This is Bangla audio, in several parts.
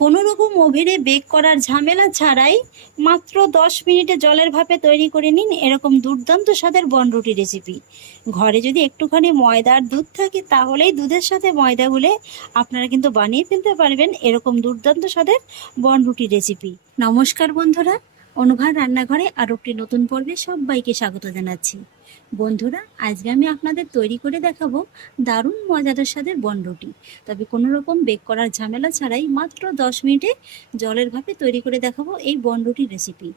কোনো রকম ওভেনে বেক করার ঝামেলা ছাড়াই মাত্র 10 মিনিটে জলের ভাপে তৈরি করে নিন এরকম দুর্দান্ত স্বাদের বনরুটি রেসিপি। ঘরে যদি একটুখানি ময়দা আর দুধ থাকে তাহলেই দুধের সাথে ময়দা গুলে আপনারা কিন্তু বানিয়ে ফেলতে পারবেন এরকম দুর্দান্ত স্বাদের বনরুটি রেসিপি। নমস্কার বন্ধুরা, অনুভার রান্নাঘরে আরও একটি নতুন পর্বে সবাইকে স্বাগত জানাচ্ছি। বন্ধুরা, আজকে আমি আপনাদের তৈরি করে দেখাবো দারুণ মজাদার স্বাদের বনরুটি। তবে কোনো রকম বেক করার ঝামেলা ছাড়াই মাত্র 10 মিনিটে জলের ভাপে তৈরি করে দেখাবো এই বনরুটি রেসিপি।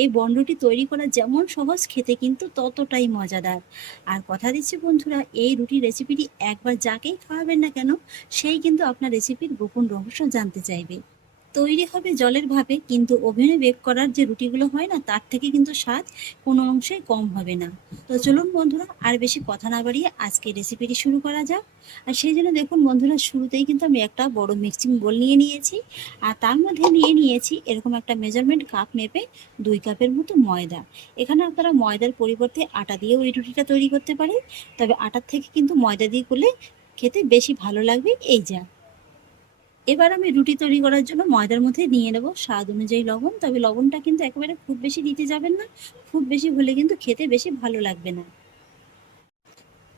এই বনরুটি তৈরি করা যেমন সহজ, খেতে কিন্তু ততটাই মজাদার। আর কথা দিচ্ছি বন্ধুরা, এই রুটি রেসিপিটি একবার যাকেই খাওয়াবেন না কেন সেই কিন্তু আপনার রেসিপির গোপন রহস্য জানতে চাইবে। তৈরি হবে জলের ভাপে, কিন্তু ওভেনে বেক করার যে রুটিগুলো হয় না, তার থেকে কিন্তু স্বাদ কোনো অংশেই কম হবে না। তো চলুন বন্ধুরা, আর বেশি কথা না বাড়িয়ে আজকে রেসিপিটি শুরু করা যাক। আর সেই জন্য দেখুন বন্ধুরা, শুরুতেই কিন্তু আমি একটা বড় মিক্সিং বোল নিয়ে নিয়েছি, আর তার মধ্যে নিয়ে নিয়েছি এরকম একটা মেজারমেন্ট কাপ মেপে 2 কাপের মতো ময়দা। এখানে আপনারা ময়দার পরিবর্তে আটা দিয়েও এই রুটিটা তৈরি করতে পারেন, তবে আটার থেকে কিন্তু ময়দা দিয়ে করলে খেতে বেশি ভালো লাগবে। এই যা, এবার আমি রুটি তৈরি করার জন্য ময়দার মধ্যে নিয়ে নেব স্বাদ অনুযায়ী লবণ। তবে লবণটা কিন্তু একেবারে খুব বেশি দিতে যাবেন না, খুব বেশি হলে কিন্তু খেতে বেশি ভালো লাগবে না।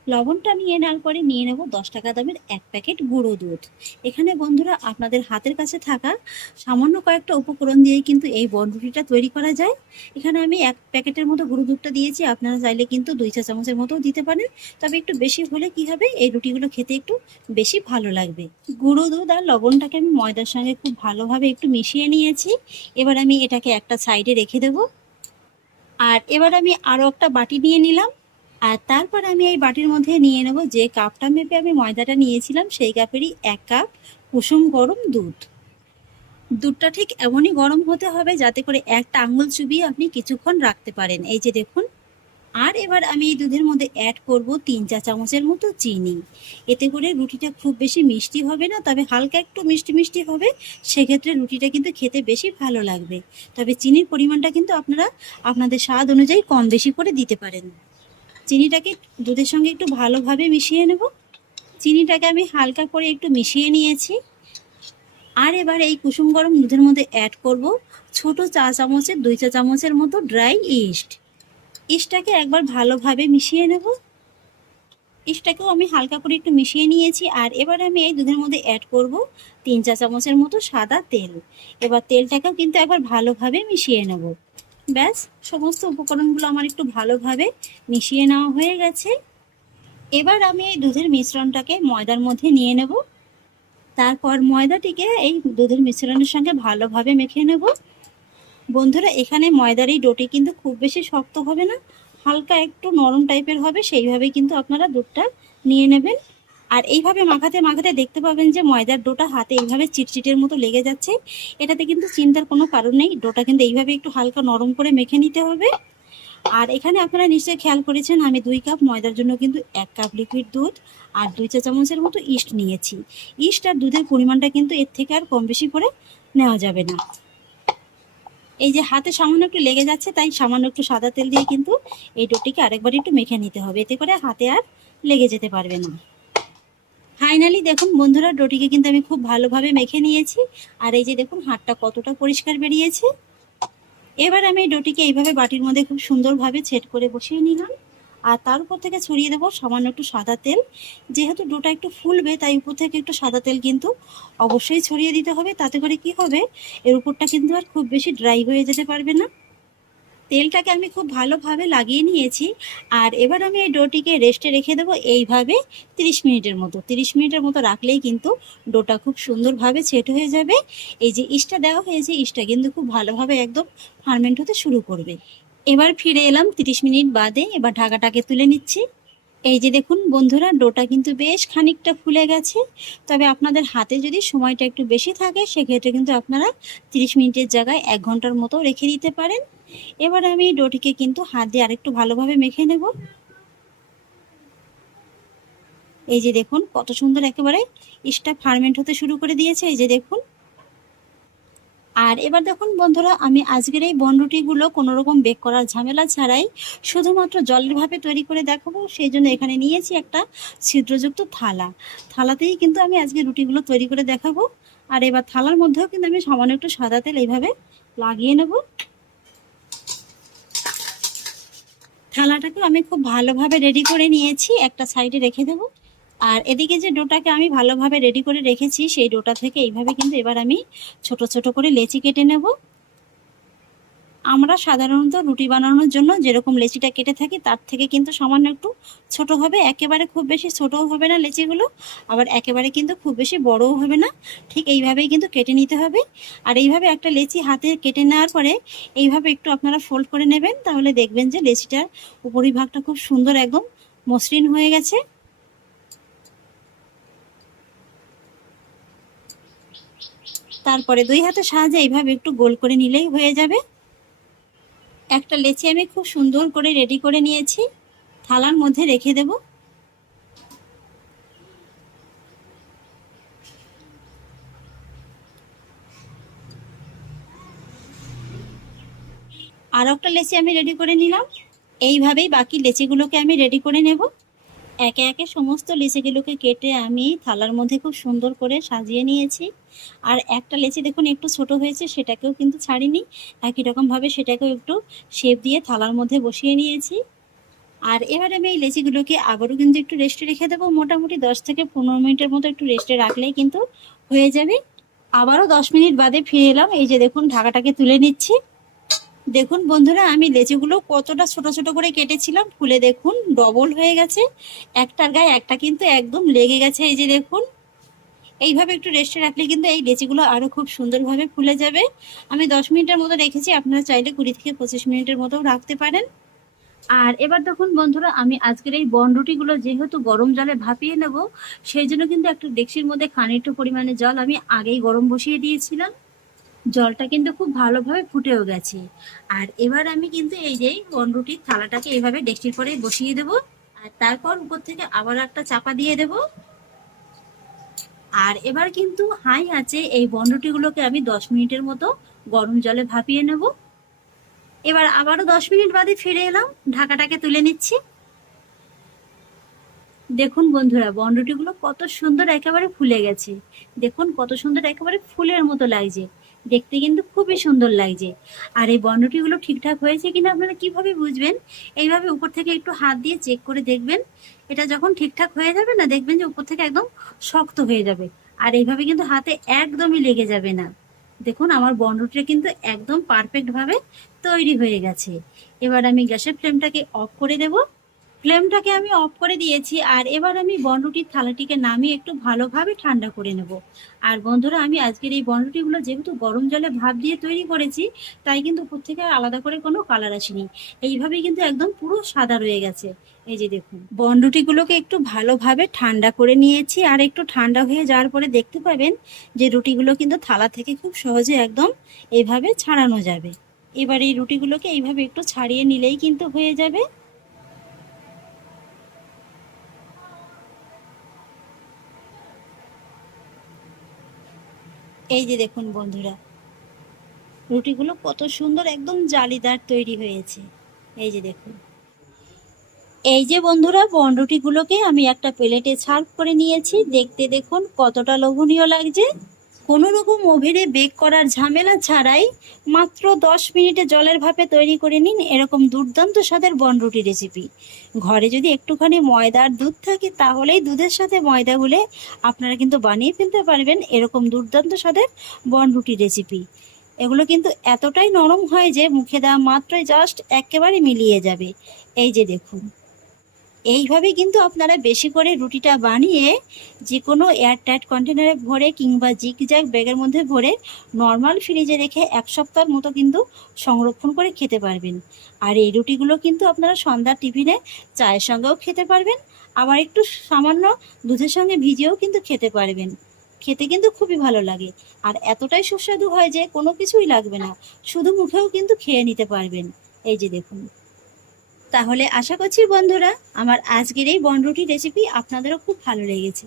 লবণটা নিয়ে নেওয়ার পরে নিয়ে নেব 10 টাকা দামের 1 প্যাকেট গুঁড়ো দুধ। এখানে বন্ধুরা আপনাদের হাতের কাছে থাকা সামান্য কয়েকটা উপকরণ দিয়েই কিন্তু এই বনরুটিটা তৈরি করা যায়। এখানে আমি 1 প্যাকেটের মতো গুঁড়ো দুধটা দিয়েছি, আপনারা চাইলে কিন্তু 2 চা চামচের মতো দিতে পারেন। তবে একটু বেশি হলে কি হবে, এই রুটিগুলো খেতে একটু বেশি ভালো লাগবে। গুঁড়ো দুধ আর লবণটাকে আমি ময়দার সঙ্গে খুব ভালোভাবে একটু মিশিয়ে নিয়েছি। এবার আমি এটাকে একটা সাইডে রেখে দেব। আর এবার আমি আরও একটা বাটি নিয়ে নিলাম, আর তারপর আমি এই বাটির মধ্যে নিয়ে নেব যে কাপটা মেপে আমি ময়দাটা নিয়েছিলাম সেই কাপেরই 1 কাপ কুসুম গরম দুধ। দুধটা ঠিক এমনই গরম হতে হবে যাতে করে একটা আঙুল চুবিয়ে আপনি কিছুক্ষণ রাখতে পারেন। এই যে দেখুন। আর এবার আমি এই দুধের মধ্যে অ্যাড করব 3 চা চামচের মতো চিনি। এতে করে রুটিটা খুব বেশি মিষ্টি হবে না, তবে হালকা একটু মিষ্টি মিষ্টি হবে। সেক্ষেত্রে রুটিটা কিন্তু খেতে বেশি ভালো লাগবে। তবে চিনির পরিমাণটা কিন্তু আপনারা আপনাদের স্বাদ অনুযায়ী কম বেশি করে দিতে পারেন। চিনিটাকে দুধের সঙ্গে একটু ভালোভাবে মিশিয়ে নেব। চিনিটাকে আমি হালকা করে একটু মিশিয়ে নিয়েছি। আর এবার এই কুসুম গরম দুধের মধ্যে অ্যাড করব ছোট 2 চা চামচের 2 চা চামচের মতো ড্রাই ইস্ট। ইস্টটাকে একবার ভালোভাবে মিশিয়ে নেব। ইস্টটাকেও আমি হালকা করে একটু মিশিয়ে নিয়েছি। আর এবার আমি এই দুধের মধ্যে অ্যাড করব 3 চা চামচের মতো সাদা তেল। এবার তেলটাকেও কিন্তু একবার ভালোভাবে মিশিয়ে নেব। ব্যাস, সমস্ত উপকরণগুলো আমার একটু ভালোভাবে মিশিয়ে নেওয়া হয়ে গেছে। এবার আমি এই দুধের মিশ্রণটাকে ময়দার মধ্যে নিয়ে নেব। তারপর ময়দাটিকে এই দুধের মিশ্রণের সঙ্গে ভালোভাবে মেখে নেব। বন্ধুরা, এখানে ময়দার এই ডোটি কিন্তু খুব বেশি শক্ত হবে না, হালকা একটু নরম টাইপের হবে। সেইভাবেই কিন্তু আপনারা দুধটা নিয়ে নেবেন। আর এইভাবে মাখাতে মাখাতে দেখতে পাবেন যে ময়দার ডোটা হাতে এইভাবে চিটচিটের মতো লেগে যাচ্ছে। এটাতে কিন্তু চিন্তার কোনো কারণ নেই, ডোটা কিন্তু এইভাবে একটু হালকা নরম করে মেখে নিতে হবে। আর এখানে আপনারা নিশ্চয়ই খেয়াল করেছেন আমি 2 কাপ ময়দার জন্য কিন্তু 1 কাপ লিকুইড দুধ আর 2 চা চামচের মতো ইস্ট নিয়েছি। ইস্ট আর দুধের পরিমাণটা কিন্তু এর থেকে আর কম বেশি করে নেওয়া যাবে না। এই যে হাতে সামান্য একটু লেগে যাচ্ছে, তাই সামান্য একটু সাদা তেল দিয়ে কিন্তু এই ডোটিকে আরেকবার একটু মেখে নিতে হবে, এতে করে হাতে আর লেগে যেতে পারবে না। ফাইনালি দেখুন বন্ধুরা, ডোটিকে কিন্তু আমি খুব ভালোভাবে মেখে নিয়েছি। আর এই যে দেখুন হাতটা কতটা পরিষ্কার বেরিয়েছে। এবার আমি এই ডোটিকে এইভাবে বাটির মধ্যে খুব সুন্দরভাবে সেট করে বসিয়ে নিলাম। আর তার উপর থেকে ছড়িয়ে দেবো সামান্য একটু সাদা তেল। যেহেতু ডোটা একটু ফুলবে, তাই উপর থেকে একটু সাদা তেল কিন্তু অবশ্যই ছড়িয়ে দিতে হবে। তাতে করে কি হবে, এর উপরটা কিন্তু আর খুব বেশি ড্রাই হয়ে যেতে পারবে না। তেলটাকে আমি খুব ভালোভাবে লাগিয়ে নিয়েছি। আর এবার আমি এই ডোটিকে রেস্টে রেখে দেবো এইভাবে 30 মিনিটের মতো। 30 মিনিটের মতো রাখলেই কিন্তু ডোটা খুব সুন্দরভাবে সেট হয়ে যাবে। এই যে ইস্টটা দেওয়া হয়েছে, ইস্টটা কিন্তু খুব ভালোভাবে একদম ফার্মেন্ট হতে শুরু করবে। এবার ফিরে এলাম 30 মিনিট বাদে। এবার ঢাকাটাকে তুলে নিচ্ছি। এই যে দেখুন বন্ধুরা, ডোটা কিন্তু বেশ খানিকটা ফুলে গেছে। তবে আপনাদের হাতে যদি সময়টা একটু বেশি থাকে সেক্ষেত্রে কিন্তু আপনারা 30 মিনিটের জায়গায় 1 ঘন্টার মতো রেখে দিতে পারেন। এবার আমি ডোটিকে কিন্তু হাত দিয়ে আরেকটু ভালোভাবে মেখে নেব। এই যে দেখুন কত সুন্দর একেবারে ইস্টটা ফার্মেন্ট হতে শুরু করে দিয়েছে। এই যে দেখুন। আর এবার দেখুন বন্ধুরা, আমি আজকের এই বনরুটিগুলো কোনো রকম বেক করার ঝামেলা ছাড়াই শুধুমাত্র জলের ভাপে তৈরি করে দেখাবো। সেই জন্য এখানে নিয়েছি একটা ছিদ্রযুক্ত থালা। থালাতেই কিন্তু আমি আজকে রুটিগুলো তৈরি করে দেখাবো। আর এবার থালার মধ্যেও কিন্তু আমি সামান্য একটু সাদা তেল এইভাবে লাগিয়ে নেব। থালাটাকে আমি খুব ভালোভাবে রেডি করে নিয়েছি, একটা সাইডে রেখে দেবো। আর এদিকে যে ডোটাকে আমি ভালোভাবে রেডি করে রেখেছি, সেই ডোটা থেকে এইভাবে কিন্তু এবার আমি ছোট ছোট করে লেচি কেটে নেব। আমরা সাধারণত রুটি বানানোর জন্য যেরকম লেচিটা কেটে থাকি তার থেকে কিন্তু সামান্য একটু ছোট হবে, একেবারে খুব বেশি ছোটও হবে না লেচিগুলো, আবার একেবারে কিন্তু খুব বেশি বড়ও হবে না। ঠিক এইভাবেই কিন্তু কেটে নিতে হবে। আর এইভাবে একটা লেচি হাতে কেটে নেওয়ার পরে এইভাবে একটু আপনারা ফোল্ড করে নেবেন, তাহলে দেখবেন যে লেচিটার উপরিভাগটা খুব সুন্দর একদম মসৃণ হয়ে গেছে। তারপরে দুই হাতের সাহায্যে এইভাবে একটু গোল করে নিলেই হয়ে যাবে। একটা লেচি আমি খুব সুন্দর করে রেডি করে নিয়েছি, থালার মধ্যে রেখে দেব। আর একটা লেচি আমি রেডি করে নিলাম। এইভাবেই বাকি লেচিগুলোকে আমি রেডি করে নেব। একে একে সমস্ত লেচিগুলোকে কেটে আমি থালার মধ্যে খুব সুন্দর করে সাজিয়ে নিয়েছি। আর একটা লেচি দেখুন একটু ছোট হয়েছে, সেটাকেও কিন্তু ছাড়িনি, একই রকমভাবে সেটাকেও একটু শেপ দিয়ে থালার মধ্যে বসিয়ে নিয়েছি। আর এবার আমি এই লেচিগুলোকে আবারও কিন্তু একটু রেস্টে রেখে দেবো, মোটামুটি 10 থেকে 15 মিনিটের মতো একটু রেস্টে রাখলেই কিন্তু হয়ে যাবে। আবারও 10 মিনিট বাদে ফিরে এলাম। এই যে দেখুন ঢাকাটাকে তুলে নিচ্ছি। দেখুন বন্ধুরা, আমি লেচিগুলো কতটা ছোট ছোট করে কেটেছিলাম, ফুলে দেখুন ডবল হয়ে গেছে, একটার গায়ে একটা কিন্তু একদম লেগে গেছে। এই যে দেখুন, এইভাবে একটু রেস্টে রাখলে কিন্তু এই লেচিগুলো আরো খুব সুন্দরভাবে ফুলে যাবে। আমি 10 মিনিটের মতো রেখেছি, আপনারা চাইলে 20 থেকে 25 মিনিটের মতো রাখতে পারেন। আর এবার দেখুন বন্ধুরা, আমি আজকের এই বনরুটিগুলো যেহেতু গরম জলে ভাপিয়ে নেব, সেই জন্য কিন্তু একটা ডেকচির মধ্যে খানিকটু পরিমাণে জল আমি আগেই গরম বসিয়ে দিয়েছিলাম। জলটা কিন্তু খুব ভালোভাবে ফুটেও গেছে। আর এবার আমি কিন্তু এই যে বনরুটির থালাটাকে এইভাবে ডেকচির পরে বসিয়ে দেব। আর তারপর উপর থেকে আবার একটা চাপা দিয়ে দেব। আর এবার কিন্তু হাই আছে এই বনরুটিগুলোকে আমি 10 মিনিটের মতো গরম জলে ভাপিয়ে নেব। এবার আবারও 10 মিনিট বাদে ফিরে এলাম, ঢাকাটাকে তুলে নিচ্ছি। দেখুন বন্ধুরা, বনরুটিগুলো কত সুন্দর একেবারে ফুলে গেছে। দেখুন কত সুন্দর একেবারে ফুলের মতো লাগছে, দেখতে কিন্তু খুবই সুন্দর লাগছে। আর এই বনরুটিগুলো ঠিকঠাক হয়েছে কিনা আপনারা কিভাবে বুঝবেন? এইভাবে উপর থেকে একটু হাত দিয়ে চেক করে দেখবেন। এটা যখন ঠিকঠাক হয়ে যাবে না, দেখবেন যে উপর থেকে একদম শক্ত হয়ে যাবে। আর এইভাবে কিন্তু হাতে একদমই লেগে যাবে না। দেখুন আমার বনরুটিটা কিন্তু একদম পারফেক্ট ভাবে তৈরি হয়ে গেছে। এবার আমি গ্যাসের ফ্লেমটাকে অফ করে দেবো। ফ্লেমটাকে আমি অফ করে দিয়েছি। আর এবার আমি বনরুটির থালাটিকে নামিয়ে একটু ভালোভাবে ঠান্ডা করে নেব। আর বন্ধুরা, আমি আজকের এই বনরুটিগুলো যেহেতু গরম জলে ভাপ দিয়ে তৈরি করেছি, তাই কিন্তু উপর থেকে আলাদা করে কোনো কালার আসেনি, এইভাবেই কিন্তু একদম পুরো সাদা রয়ে গেছে। এই যে দেখুন, বনরুটিগুলোকে একটু ভালোভাবে ঠান্ডা করে নিয়েছি। আর একটু ঠান্ডা হয়ে যাওয়ার পরে দেখতে পাবেন যে রুটিগুলো কিন্তু থালা থেকে খুব সহজে একদম এইভাবে ছাড়ানো যাবে। এবার এই রুটিগুলোকে এইভাবে একটু ছাড়িয়ে নিলেই কিন্তু হয়ে যাবে। এই যে দেখুন বন্ধুরা, রুটিগুলো কত সুন্দর একদম জালিদার তৈরি হয়েছে। এই যে দেখুন, এই যে বন্ধুরা, বনরুটিগুলোকে আমি একটা প্লেটে সার্ভ করে নিয়েছি। দেখতে দেখুন কতটা লোভনীয় লাগছে। কোনো রকম ওভেনে বেক করার ঝামেলা ছাড়াই মাত্র 10 মিনিটে জলের ভাপে তৈরি করে নিন এরকম দুর্দান্ত স্বাদের বনরুটি রেসিপি। ঘরে যদি একটুখানি ময়দার দুধ থাকে, তাহলেই দুধের সাথে ময়দা গুলে আপনারা কিন্তু বানিয়ে ফেলতে পারবেন এরকম দুর্দান্ত স্বাদের বনরুটি রেসিপি। এগুলো কিন্তু এতটাই নরম হয় যে মুখে দেওয়া মাত্রই জাস্ট একেবারে মিলিয়ে যাবে। এই যে দেখুন, এইভাবে কিন্তু আপনারা বেশি করে রুটিটা বানিয়ে যে কোনো এয়ারটাইট কন্টেনারে ভরে কিংবা জিগজ্যাগ ব্যাগের মধ্যে ভরে নর্মাল ফ্রিজে রেখে 1 সপ্তাহের মতো কিন্তু সংরক্ষণ করে খেতে পারবেন। আর এই রুটিগুলো কিন্তু আপনারা সন্ধ্যার টিফিনে চায়ের সঙ্গেও খেতে পারবেন, আবার একটু সামান্য দুধের সঙ্গে ভিজিয়েও কিন্তু খেতে পারবেন। খেতে কিন্তু খুবই ভালো লাগে। আর এতটাই সুস্বাদু হয় যে কোনো কিছুই লাগবে না, শুধু মুখেও কিন্তু খেয়ে নিতে পারবেন। এই যে দেখুন, তাহলে আশা করছি বন্ধুরা, আমার আজকের এই বনরুটি রেসিপি আপনাদেরও খুব ভালো লেগেছে।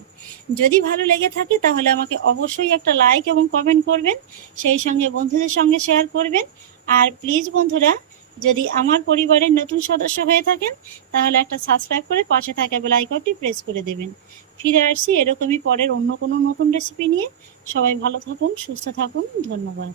যদি ভালো লেগে থাকে তাহলে আমাকে অবশ্যই একটা লাইক এবং কমেন্ট করবেন, সেই সঙ্গে বন্ধুদের সঙ্গে শেয়ার করবেন। আর প্লিজ বন্ধুরা, যদি আমার পরিবারের নতুন সদস্য হয়ে থাকেন তাহলে একটা সাবস্ক্রাইব করে পাশে থাকা বেল আইকনটি প্রেস করে দেবেন। ফিরে আসছি এরকমই পরের অন্য কোনো নতুন রেসিপি নিয়ে। সবাই ভালো থাকুন, সুস্থ থাকুন। ধন্যবাদ।